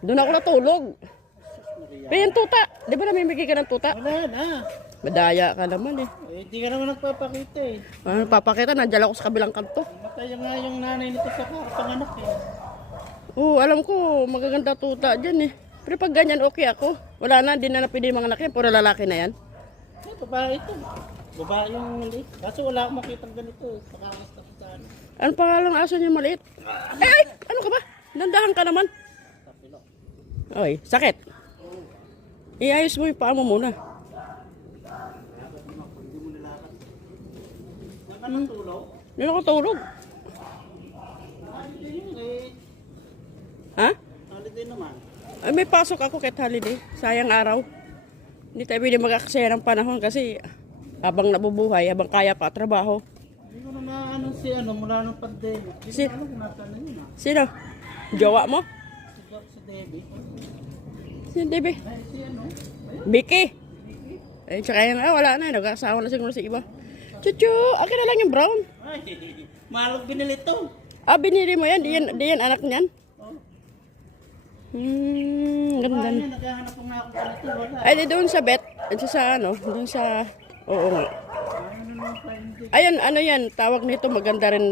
Doon ako natulog. Pero yung tuta, di ba namimigay ka ng tuta? Wala na. Madaya ka naman eh. Hindi ka naman nagpapakita eh. Ano papakita, nandiyan ako sa kabilang kanto. Matay nga yung nanay nito sa panganak eh. Oo, alam ko, magaganda tuta dyan eh. Pero pag ganyan, okay ako. Wala na, hindi na napili yung mga anak yan. Puro lalaki na yan. Ay, babae ito. Babae yung maliit. Kaso wala akong makitang ganito eh. Pakakasta ko sa ano. Ano pangalan ng aso niya maliit? Ay! Ano ka ba? Nandahan ka naman. Tapilo. Oy, sakit. Iayos mo yung paa mo muna. Hindi mo nilakad. Saan ka nang tulaw? Hindi ako tulog. Holiday yun eh. Ha? Holiday naman. Ay, may pasok ako kahit holiday. Sayang araw. Hindi tayo pwede mag-aksaya ng panahon kasi habang nabubuhay, habang kaya pa trabaho. Hindi ko na maano si ano mula nung pandemic. Hindi Si- ko alam kung nasaan na yun ah. Sino? Jowa mo? Si Debbie. Sino, Debe? Ay, si ano? Vicky. Eh, tsaka yung, wala na. Nag-asawa na siguro sa iba. Chuchu, akin na lang yung brown. Ay, malog binili to. Ah, binili mo yan. Di yan anak niyan. Oh. Ganda. Ay, naghahanap ko nga ako ganito. Wala. Ay, di doon sa bet. Sa ano, doon sa, oo nga. Ano naman pa hindi. Ayun, ano yan, tawag nito, maganda rin.